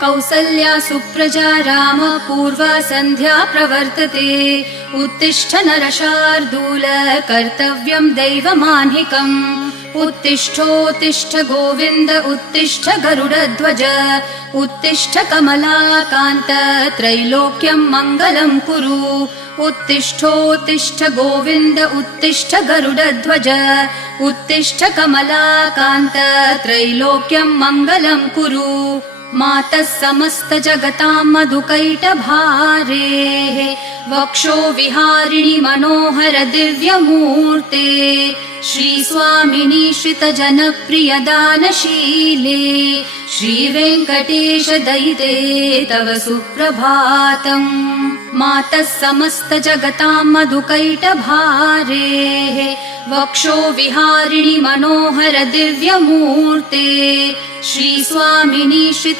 कौसल्या सुप्रजा राम पूर्वा सन्ध्या प्रवर्तते उत्तिष्ठ नरशार्दूल कर्तव्यं दैवमान्हिकम् उत्तिष्ठोत्तिष्ठ गोविन्द उत्तिष्ठ गरुडध्वज उत्तिष्ठ कमलाकान्त त्रैलोक्यं मङ्गलं कुरु उत्तिष्ठोत्तिष्ठ गोविन्द उत्तिष्ठ गरुडध्वज उत्तिष्ठ कमलाकान्त त्रैलोक्यं मङ्गलं कुरु मातः समस्त जगतां मधुकैटभारेः वक्षो विहारिणि मनोहर दिव्यमूर्ते श्रीस्वामिनि श्रितजनप्रिय दानशीले श्रीवेङ्कटेश दयिते तव सुप्रभातम् मातः समस्त जगतां मधुकैटभारेः वक्षो विहारिणि मनोहर दिव्यमूर्ते श्रीस्वामिनि श्रित